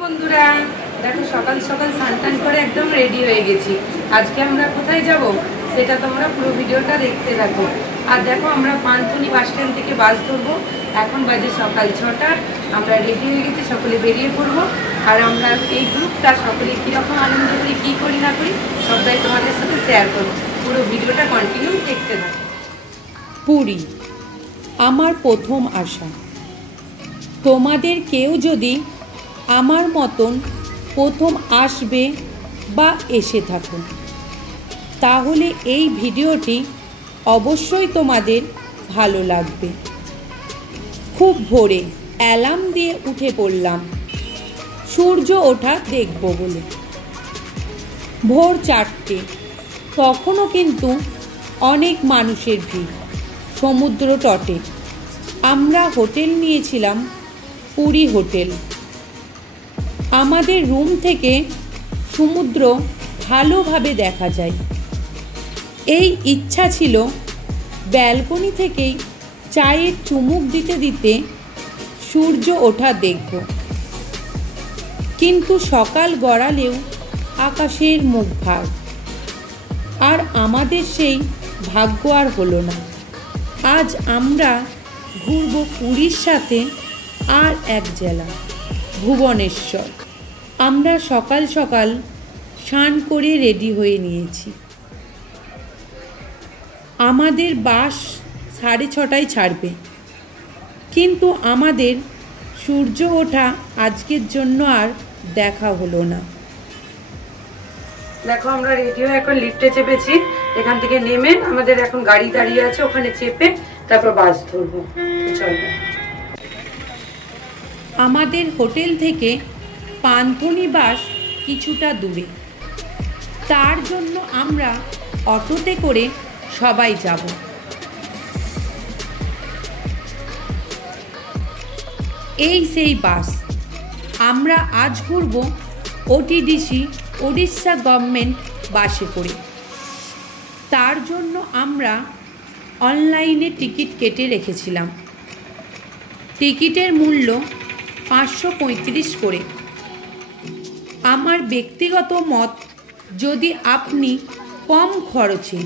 বন্ধুরা দেখো, সকাল সকাল স্নান টান করে একদম রেডি হয়ে গেছি। আজকে আমরা কোথায় যাব সেটা তোমরা পুরো ভিডিওটা দেখতে থাকো। আর দেখো, আমরা পান্থনি বাস স্ট্যান্ড থেকে বাস ধরবো। এখন বাজে সকাল 6টা। আমরা রেডি হয়ে গেছি, সকলে বেরিয়ে পড়বো। আর আমরা এই গ্রুপটা সকলে কীরকম আনন্দ করি, কী করি না করি সবটাই তোমাদের সাথে শেয়ার করবো। পুরো ভিডিওটা কন্টিনিউ দেখতে থাকো। পুরী আমার প্রথম আশা। তোমাদের কেউ যদি আমার মতন প্রথম আসবে বা এসে থাকুন, তাহলে এই ভিডিওটি অবশ্যই তোমাদের ভালো লাগবে। খুব ভোরে অ্যালার্ম দিয়ে উঠে পড়লাম সূর্য ওঠা দেখব বলে। ভোর 4টে, তখনও কিন্তু অনেক মানুষের ভিড় সমুদ্র তটে। আমরা হোটেল নিয়েছিলাম পুরী হোটেল। আমাদের রুম থেকে সমুদ্র ভালোভাবে দেখা যায়। এই ইচ্ছা ছিল ব্যালকনি থেকেই চায়ের চুমুক দিতে দিতে সূর্য ওঠা দেখব, কিন্তু সকাল গড়ালেও আকাশের মুখ ভার। আর আমাদের সেই ভাগ্য আর হলো না। আজ আমরা ঘুরব পুরীর সাথে আর এক জেলা ভুবনেশ্বর। আমরা সকাল সকাল স্নান করে রেডি হয়ে নিয়েছি। আমাদের বাস 6:30টায় ছাড়বে, কিন্তু আমাদের সূর্য ওঠা আজকের জন্য আর দেখা হলো না। দেখো, আমরা রেডি হয়ে এখন লিফটে চেপেছি। এখান থেকে নেমে আমাদের এখন গাড়ি দাঁড়িয়ে আছে, ওখানে চেপে তারপর বাস ধরবো। চলো। আমাদের হোটেল থেকে পান্থনি বাস কিছুটা দূরে, তার জন্য আমরা অটোতে করে সবাই যাব। এই সেই বাস। আমরা আজ ঘুরব ওটিডিসি ওড়িশা গভর্নমেন্ট বাসে করে। তার জন্য আমরা অনলাইনে টিকিট কেটে রেখেছিলাম। টিকিটের মূল্য 535 করে। আমার ব্যক্তিগত মত, যদি আপনি কম খরচে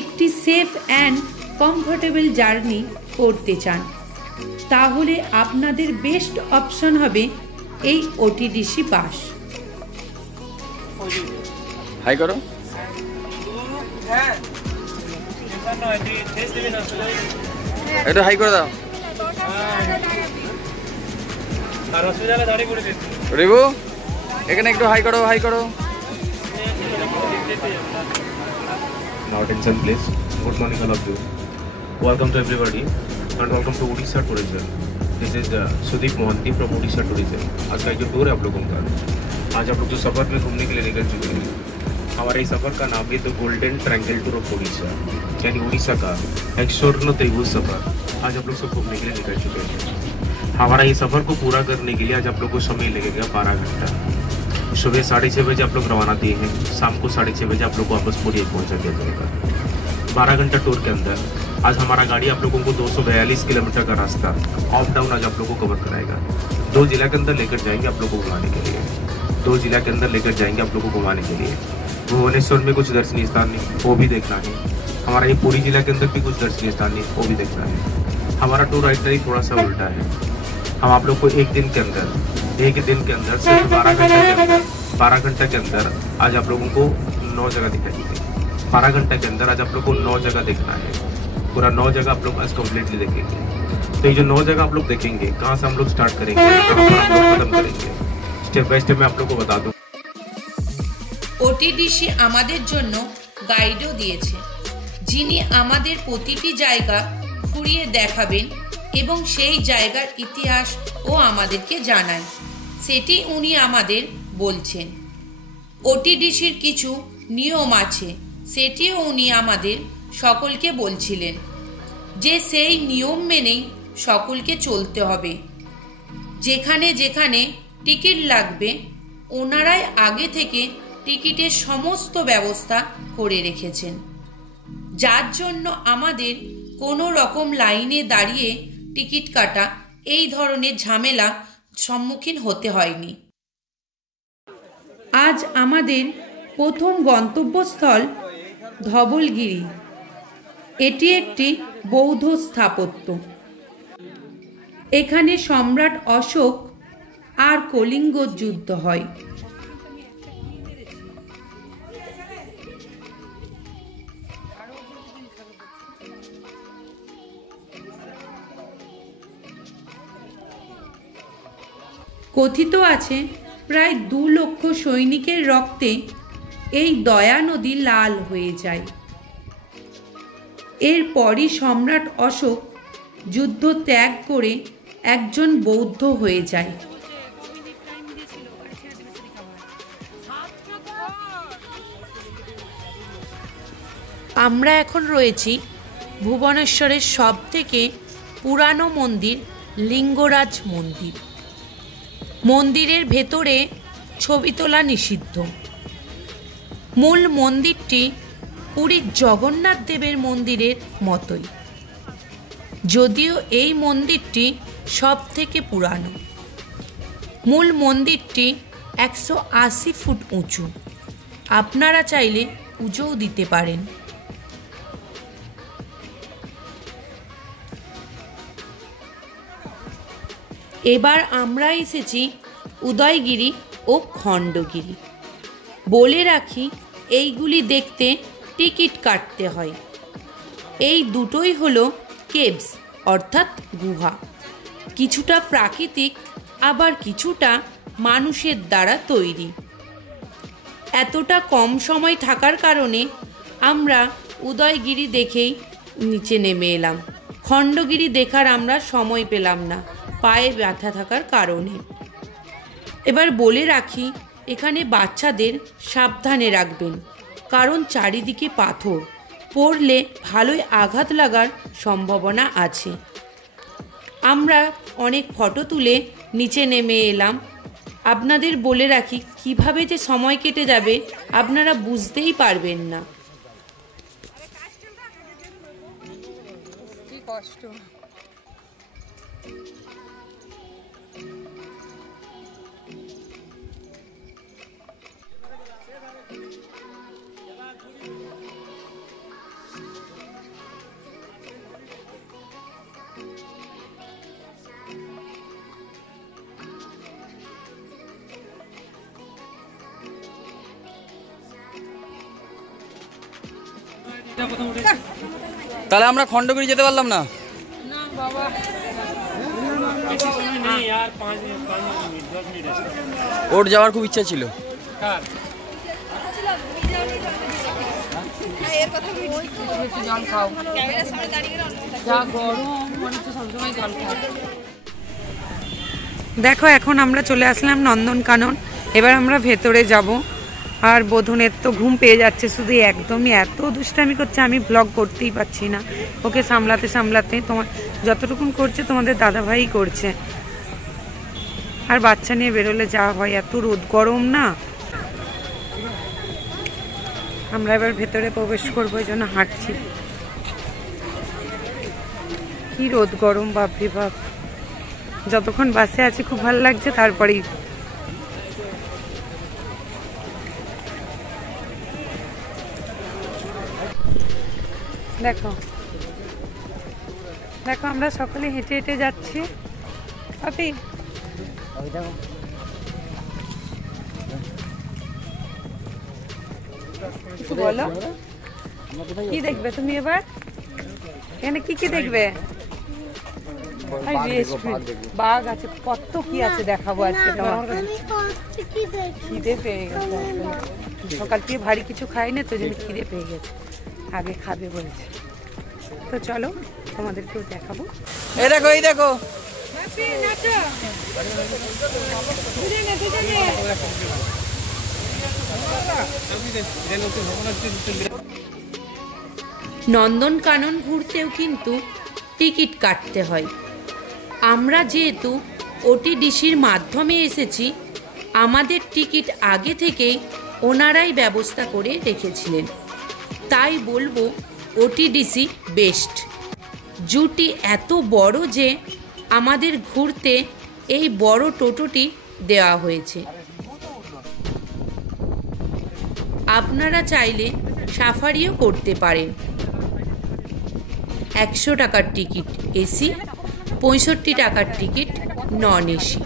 একটি সেফ অ্যান্ড কমফোর্টেবল জার্নি করতে চান, তাহলে আপনাদের বেস্ট অপশন হবে এই ওটিডিসি বাস। হাই করো। একটু হাই করে দাও। রিবু, এখানে একটু হাই করো, হাই করো। Now attention please. Good morning all of you. Welcome to everybody and welcome to Odisha Tourism. This is Sudeep Mohanty from Odisha Tourism. आज का जो टूर है आप लोगों का, आज आप लोग जो सफर में घूमने के लिए निकल चुके हैं। हमारे इस सफर का नाम है the golden triangle tour of Odisha, यानी उड़ीसा का एक स्वर्ण त्रिभुज सफर। आज आप लोग सब घूमने के लिए निकल चुके हैं। हमारा ये सफर को पूरा करने के लिए आज आप लोग को समय लगेगा 12 घंटा। सुबह 6:30 बजे आप लोग रवाना दिए हैं, शाम को 6:30 बजे आप लोग को वापस पुरी पहुंचा दिया जाएगा। 12 घंटा टूर के अंदर आज हमारा गाड़ी आप लोगों को 242 किलोमीटर का रास्ता अप डाउन आज आप लोग को कवर कराएगा। 2 जिला के अंदर लेकर जाएंगे आप लोग को घुमाने के लिए। 2 जिला के अंदर लेकर जाएंगे आप लोग को घुमाने के लिए। भुवनेश्वर में कुछ दर्शनीय स्थान है, वो भी देखना है। हमारा ये पुरी जिला के अंदर भी कुछ दर्शनीय स्थान है, वो भी देखना है। हमारा टूर आइटनरी थोड़ा सा उल्टा है। हम आप लोग को एक दिन के अंदर सिर्फ 12 घंटे के अंदर आज आप लोगों को 9 जगह दिखाएंगे। 12 घंटे के अंदर आज आप लोग को 9 जगह देखना है। पूरा 9 जगह आप लोग आज कम्प्लीटली देखेंगे। तो ये जो 9 जगह आप लोग देखेंगे, कहाँ से हम लोग स्टार्ट करेंगे, कहाँ पर हम लोग खत्म करेंगे, स्टेप बाय स्टेप मैं आप लोग को बता दूँ। ওটিডিসি আমাদের জন্য গাইডও দিয়েছে, যিনি আমাদের প্রতিটি জায়গা ঘুরিয়ে দেখাবেন এবং সেই জায়গার ইতিহাসও আমাদেরকে জানায়। সেটি উনি আমাদের বলছেন। ওটিডিসির কিছু নিয়ম আছে, সেটিও উনি আমাদের সকলকে বলছিলেন যে সেই নিয়ম মেনেই সকলকে চলতে হবে। যেখানে যেখানে টিকিট লাগবে ওনারাই আগে থেকে টিকিটের সমস্ত ব্যবস্থা করে রেখেছেন, যার জন্য আমাদের কোনো রকম লাইনে দাঁড়িয়ে টিকিট কাটা এই ধরনের ঝামেলা সম্মুখীন হতে হয়নি। আজ আমাদের প্রথম গন্তব্যস্থল ধবলগিরি। এটি একটি বৌদ্ধ স্থাপত্য। এখানে সম্রাট অশোক আর কলিঙ্গ যুদ্ধ হয়। কথিত আছে প্রায় 2 লক্ষ সৈনিকের রক্তে এই দয়া নদী লাল হয়ে যায়। এরপরই সম্রাট অশোক যুদ্ধ ত্যাগ করে একজন বৌদ্ধ হয়ে যায়। আমরা এখন রয়েছি ভুবনেশ্বরের সবথেকে পুরানো মন্দির লিঙ্গরাজ মন্দির। মন্দিরের ভেতরে ছবি তোলা নিষিদ্ধ। মূল মন্দিরটি পুরীর জগন্নাথ দেবের মন্দিরের মতোই, যদিও এই মন্দিরটি সবথেকে পুরানো। মূল মন্দিরটি 180 ফুট উঁচু। আপনারা চাইলে পুজোও দিতে পারেন। এবার আমরা এসেছি উদয়গিরি ও খণ্ডগিরি। বলে রাখি, এইগুলি দেখতে টিকিট কাটতে হয়। এই দুটোই হলো কেভস অর্থাৎ গুহা। কিছুটা প্রাকৃতিক, আবার কিছুটা মানুষের দ্বারা তৈরি। এতটা কম সময় থাকার কারণে আমরা উদয়গিরি দেখেই নিচে নেমে এলাম। খণ্ডগিরি দেখার আমরা সময় পেলাম না, পায়ে ব্যথা থাকার কারণে। এবার বলে রাখি, এখানে বাচ্চাদের সাবধানে রাখবেন, কারণ চারিদিকে পাথর, পড়লে ভালোই আঘাত লাগার সম্ভাবনা আছে। আমরা অনেক ফটো তুলে নিচে নেমে এলাম। আপনাদের বলে রাখি, কিভাবে যে সময় কেটে যাবে আপনারা বুঝতেই পারবেন না। কি কষ্ট। তাহলে আমরা খণ্ডগিরি যেতে পারলাম না। না বাবা, ওর যাওয়ার খুব ইচ্ছা ছিল। জল খাও, যা গরম মনে হচ্ছে সবসময় জল খাও। দেখো, এখন আমরা চলে আসলাম নন্দনকানন। এবার আমরা ভেতরে যাব। আর বোধনের তো ঘুম পেয়ে যাচ্ছে, শুধু একদমই এত দুষ্টামি করছে, আমি ব্লগ করতেই পারছি না। ওকে সামলাতে সামলাতে তোমার যতটুকুন করছে তোমাদের দাদাভাই করছে। আর বাচ্চা নিয়ে বেরোলে যা হয়, এত রোদ গরম না। আমরা এবার ভেতরে প্রবেশ করবো, এই জন্য হাঁটছি। কি রোদ গরম, বাপরে বাপ। যতক্ষণ বাসে আছি খুব ভালো লাগছে, তারপরেই দেখো দেখো আমরা সকলে হেঁটে হেঁটে যাচ্ছি। আপনি কিছু বলো, কি দেখবে তুমি এবার? এখানে কি কি দেখবে? বাঘ আছে, কত কি আছে দেখাবো আজকে তোমার। খিদে পেয়ে গেছে, সকাল থেকে ভারী কিছু খাই না তো, জন্য খিদে পেয়ে গেছে। আগে খাবে বলছে, তো চলো তোমাদেরকেও দেখাবো। এই দেখো, এই দেখো, নন্দনকানন ঘুরতেও কিন্তু টিকিট কাটতে হয়। আমরা যেহেতু ওটিডিসির মাধ্যমে এসেছি, আমাদের টিকিট আগে থেকেই ওনারাই ব্যবস্থা করে রেখেছিলেন। তাই বলবো ওটিডিসি বেস্ট। জুটি এত বড় যে আমাদের ঘুরতে এই বড় টোটোটি দেওয়া হয়েছে। আপনারা চাইলে সাফারিও করতে পারেন। 100 টাকার টিকিট এসি, 65 টাকার টিকিট নন এসি।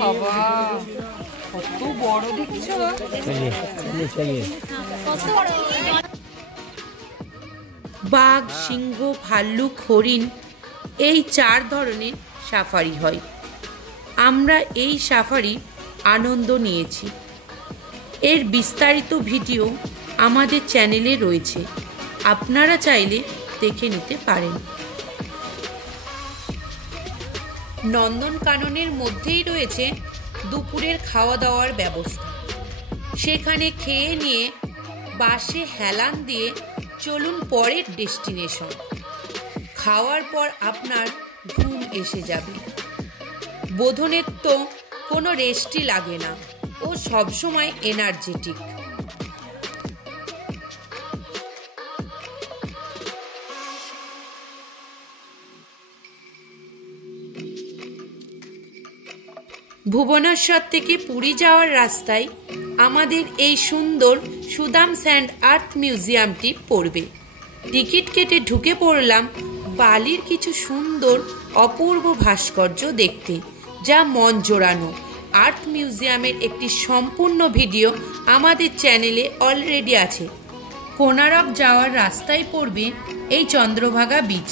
বাবা কত বড় দেখছো। বাঘ, সিংহ, ভাল্লুক, হরিণ এই 4 ধরনের সাফারি হয়। আমরা এই সাফারি আনন্দ নিয়েছি। এর বিস্তারিত ভিডিও আমাদের চ্যানেলে রয়েছে, আপনারা চাইলে দেখে নিতে পারেন। নন্দনকাননের মধ্যেই রয়েছে দুপুরের খাওয়া দাওয়ার ব্যবস্থা। সেখানে খেয়ে নিয়ে বাসে হেলান দিয়ে চলুন পরের ডেস্টিনেশন। খাওয়ার পর আপনার ঘুম এসে যাবে। বোধনের তো কোনো রেস্টই লাগে না, ও সবসময় এনার্জেটিক। ভুবনেশ্বর থেকে পুরী যাওয়ার রাস্তায় আমাদের এই সুন্দর সুদাম স্যান্ড আর্থ মিউজিয়ামটি পড়বে। টিকিট কেটে ঢুকে পড়লাম বালির কিছু সুন্দর অপূর্ব ভাস্কর্য দেখতে, যা মন জোড়ানো। আর্থ মিউজিয়ামের একটি সম্পূর্ণ ভিডিও আমাদের চ্যানেলে অলরেডি আছে। কোনারক যাওয়ার রাস্তায় পড়বে এই চন্দ্রভাগা বীচ।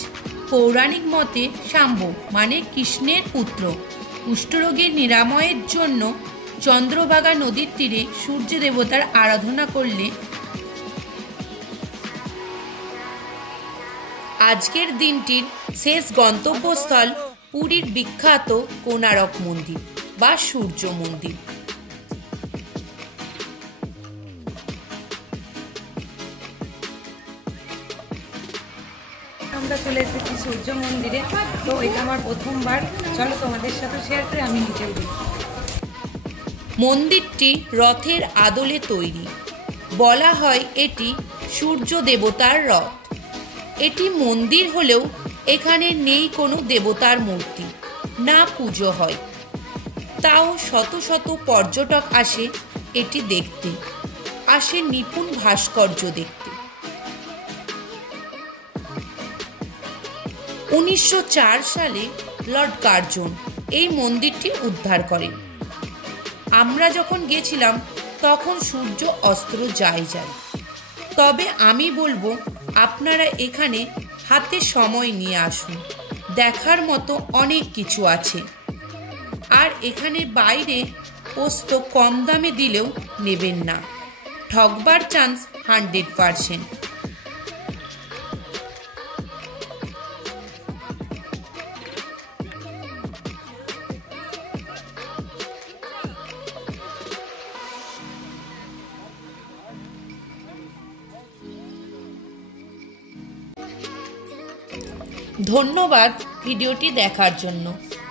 পৌরাণিক মতে শাম্ব মানে কৃষ্ণের পুত্র কুষ্ঠরোগের নিরাময়ের জন্য চন্দ্রভাগা নদীর তীরে সূর্য দেবতার আরাধনা করলে আজকের দিনটির শেষ গন্তব্যস্থল পুরীর বিখ্যাত কোনারক মন্দির বা সূর্য মন্দির। আমরা চলে এসেছি সূর্য মন্দিরে। তো এটা আমার প্রথমবার, চলো তোমাদের সাথে শেয়ার করে আমি নিজেও দেখি। মন্দিরটি রথের আদলে তৈরি। বলা হয় এটি সূর্য দেবতার রথ। এটি মন্দির হলেও এখানে নেই কোনো দেবতার মূর্তি, না পুজো হয়। তাও শত শত পর্যটক আসে এটি দেখতে, আসে নিপুণ ভাস্কর্য দেখতে। 1904 সালে লর্ড কার্জন এই মন্দিরটি উদ্ধার করেন। আমরা যখন গেছিলাম তখন সূর্য অস্ত যায়। তবে আমি বলবো আপনারা এখানে হাতে সময় নিয়ে আসুন, দেখার মতো অনেক কিছু আছে। আর এখানে বাইরে পোস্ত কম দামে দিলেও নেবেন না, ঠকবার চান্স 100%। ধন্যবাদ ভিডিওটি দেখার জন্য।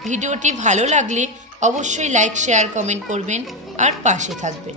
ভিডিওটি ভালো লাগলে অবশ্যই লাইক, শেয়ার, কমেন্ট করবেন আর পাশে থাকবেন।